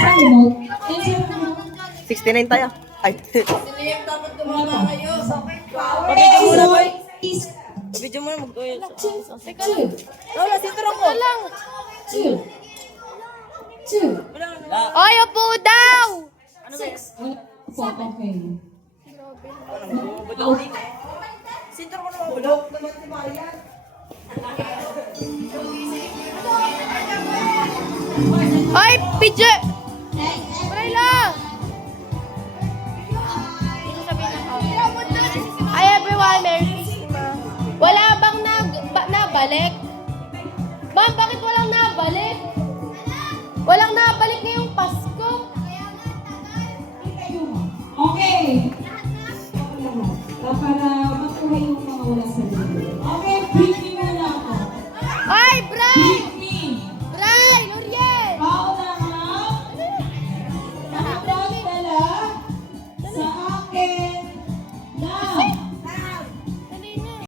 remote. 69 tayo. Ay. Liam, dapat gumama kayo. Pabidyo muna, boy. Is Pabidyo muna. two. Lola, sinturong ko. lang. Two. Two. Oy, upo daw! Six. Okay. Sinturong ko naman bulok. Oy, pidyo! Pray lang! Hi everyone, Merry Christmas. Wala bang nabalik? Ma'am, bakit walang nabalik? Walang nabalik